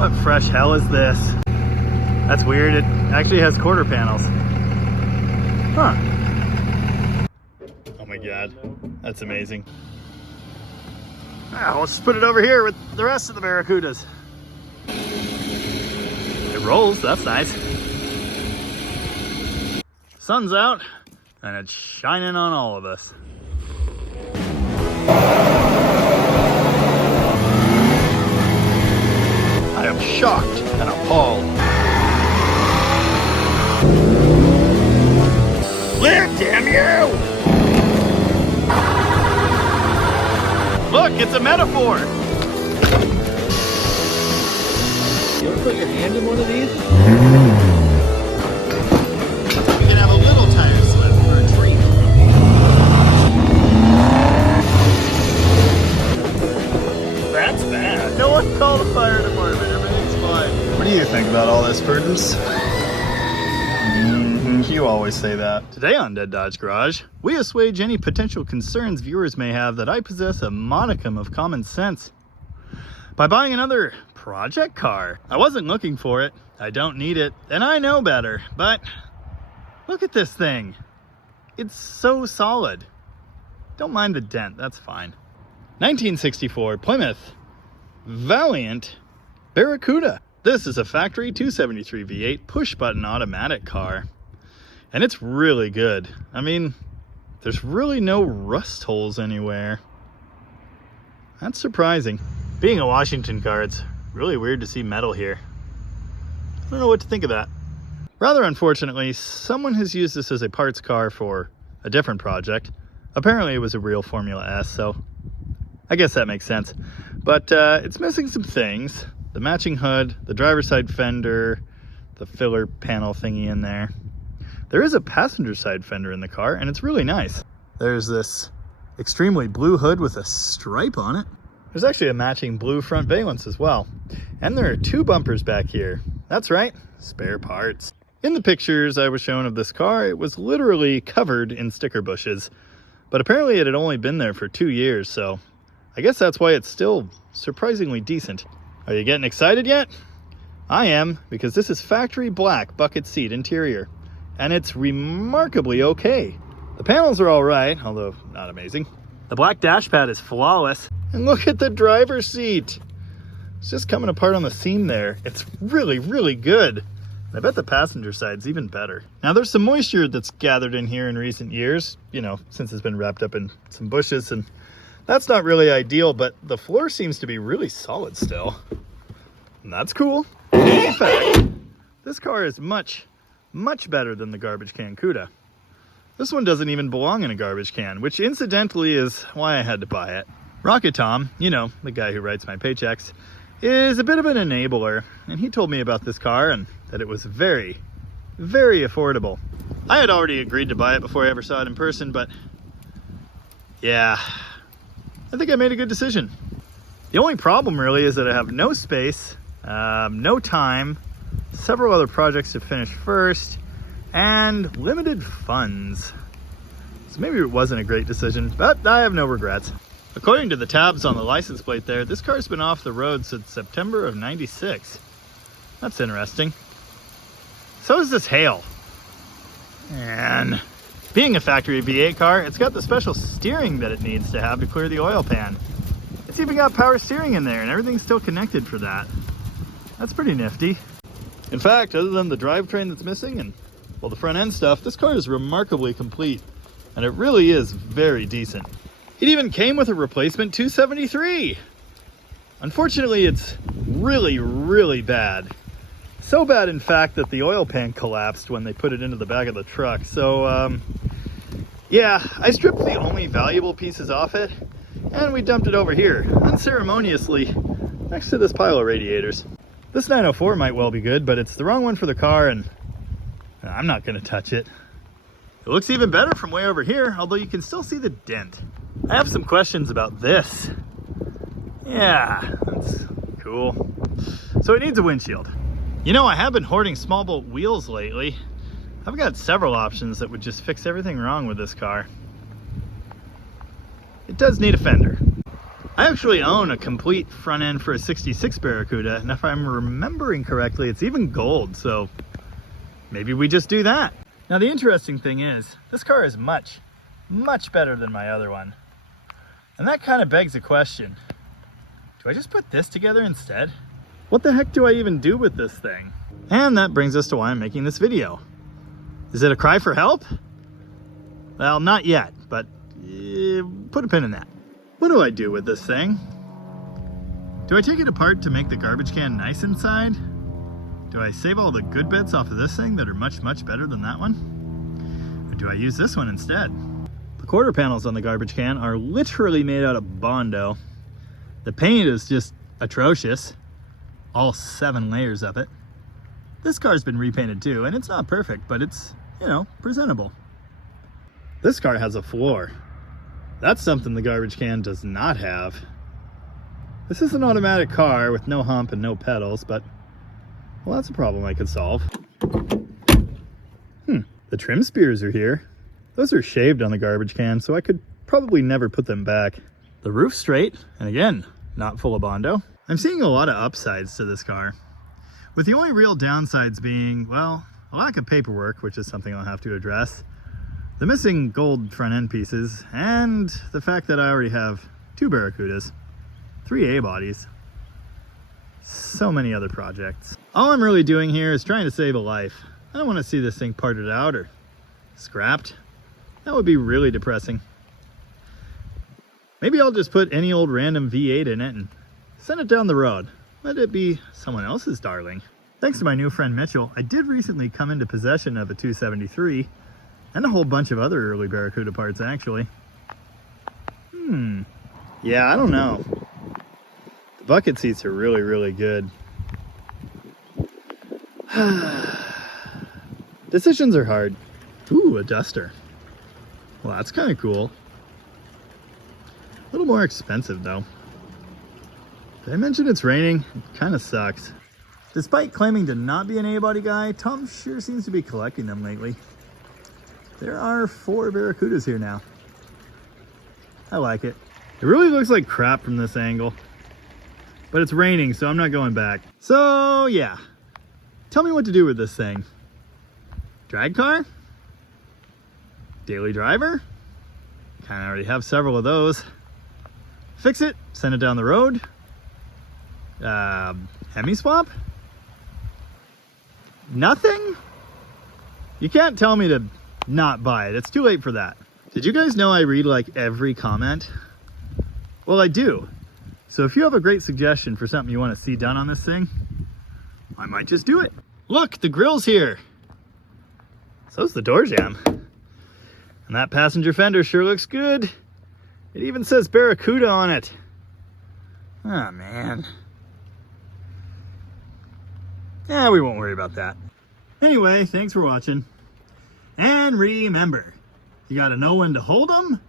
What fresh hell is this? That's weird. It actually has quarter panels. Huh. Oh my god. That's amazing. Ah, let's just put it over here with the rest of the Barracudas. It rolls, that's nice. Sun's out, and it's shining on all of us. I am shocked and appalled. Live, damn you! Look, it's a metaphor! You want to put your hand in one of these? We can have a little tire slip for a treat. That's bad. No one called the fire department. Everything's fine. What do you think about all this, Prudence? You always say that. Today on Dead Dodge Garage, we assuage any potential concerns viewers may have that I possess a modicum of common sense by buying another project car. I wasn't looking for it, I don't need it, and I know better, but look at this thing. It's so solid. Don't mind the dent, that's fine. 1964 Plymouth Valiant Barracuda. This is a factory 273 V8 push-button automatic car. And it's really good. I mean, there's really no rust holes anywhere. That's surprising. Being a Washington car, it's really weird to see metal here. I don't know what to think of that. Rather unfortunately, someone has used this as a parts car for a different project. Apparently it was a real Formula S, so I guess that makes sense. But it's missing some things. The matching hood, the driver's side fender, the filler panel thingy in there. There is a passenger side fender in the car, and it's really nice. There's this extremely blue hood with a stripe on it. There's actually a matching blue front valence as well. And there are two bumpers back here. That's right, spare parts. In the pictures I was shown of this car, it was literally covered in sticker bushes. But apparently it had only been there for 2 years, so I guess that's why it's still surprisingly decent. Are you getting excited yet? I am, because this is factory black bucket seat interior. And it's remarkably okay. The panels are all right, although not amazing. The black dash pad is flawless. And look at the driver's seat. It's just coming apart on the seam there. It's really, really good. I bet the passenger side's even better. Now there's some moisture that's gathered in here in recent years, you know, since it's been wrapped up in some bushes, and that's not really ideal, but the floor seems to be really solid still. And that's cool. In fact, this car is much better than the garbage can Cuda. This one doesn't even belong in a garbage can, which incidentally is why I had to buy it. Rocket Tom, you know, the guy who writes my paychecks, is a bit of an enabler, and he told me about this car and that it was very, very affordable. I had already agreed to buy it before I ever saw it in person, but yeah, I think I made a good decision. The only problem really is that I have no space, no time, several other projects to finish first, and limited funds. So maybe it wasn't a great decision, but I have no regrets. According to the tabs on the license plate there, this car's been off the road since September of '96. That's interesting. So is this hail. And being a factory V8 car, it's got the special steering that it needs to have to clear the oil pan. It's even got power steering in there, and everything's still connected for that. That's pretty nifty. In fact, other than the drivetrain that's missing and, well, the front end stuff, this car is remarkably complete, and it really is very decent. It even came with a replacement 273. Unfortunately, it's really, really bad. So bad, in fact, that the oil pan collapsed when they put it into the back of the truck. So, yeah, I stripped the only valuable pieces off it, and we dumped it over here, unceremoniously, next to this pile of radiators. This 904 might well be good, but it's the wrong one for the car, and I'm not going to touch it. It looks even better from way over here, although you can still see the dent. I have some questions about this. Yeah, that's cool. So it needs a windshield. You know, I have been hoarding small bolt wheels lately. I've got several options that would just fix everything wrong with this car. It does need a fender. I actually own a complete front end for a 66 Barracuda, and if I'm remembering correctly, it's even gold, so maybe we just do that. Now the interesting thing is, this car is much, much better than my other one. And that kind of begs the question, do I just put this together instead? What the heck do I even do with this thing? And that brings us to why I'm making this video. Is it a cry for help? Well, not yet, but put a pin in that. What do I do with this thing? Do I take it apart to make the garbage can nice inside? Do I save all the good bits off of this thing that are much, much better than that one? Or do I use this one instead? The quarter panels on the garbage can are literally made out of Bondo. The paint is just atrocious. All 7 layers of it. This car's been repainted too, and it's not perfect, but it's, you know, presentable. This car has a floor. That's something the garbage can does not have. This is an automatic car with no hump and no pedals, but, well, that's a problem I could solve. The trim spears are here. Those are shaved on the garbage can, so I could probably never put them back. The roof's straight, and again, not full of Bondo. I'm seeing a lot of upsides to this car, with the only real downsides being, well, a lack of paperwork, which is something I'll have to address, the missing gold front end pieces, and the fact that I already have 2 Barracudas, 3 A-bodies, so many other projects. All I'm really doing here is trying to save a life. I don't want to see this thing parted out or scrapped. That would be really depressing. Maybe I'll just put any old random V8 in it and send it down the road. Let it be someone else's darling. Thanks to my new friend Mitchell, I did recently come into possession of a 273 and a whole bunch of other early Barracuda parts, actually. Yeah, I don't know. The bucket seats are really, really good. Decisions are hard. Ooh, a duster. Well, that's kind of cool. A little more expensive, though. Did I mention it's raining? It kind of sucks. Despite claiming to not be an A-body guy, Tom sure seems to be collecting them lately. There are 4 Barracudas here now. I like it. It really looks like crap from this angle. But it's raining, so I'm not going back. So, yeah. Tell me what to do with this thing. Drag car? Daily driver? Kinda already have several of those. Fix it, send it down the road. Hemi swap? Nothing? You can't tell me to not buy it. It's too late for that. Did you guys know I read like every comment? Well, I do. So if you have a great suggestion for something you want to see done on this thing, I might just do it. Look, the grill's here. So's the door jamb. And that passenger fender sure looks good. It even says Barracuda on it. Oh, man. Yeah, we won't worry about that. Anyway, thanks for watching. And remember, you gotta know when to hold 'em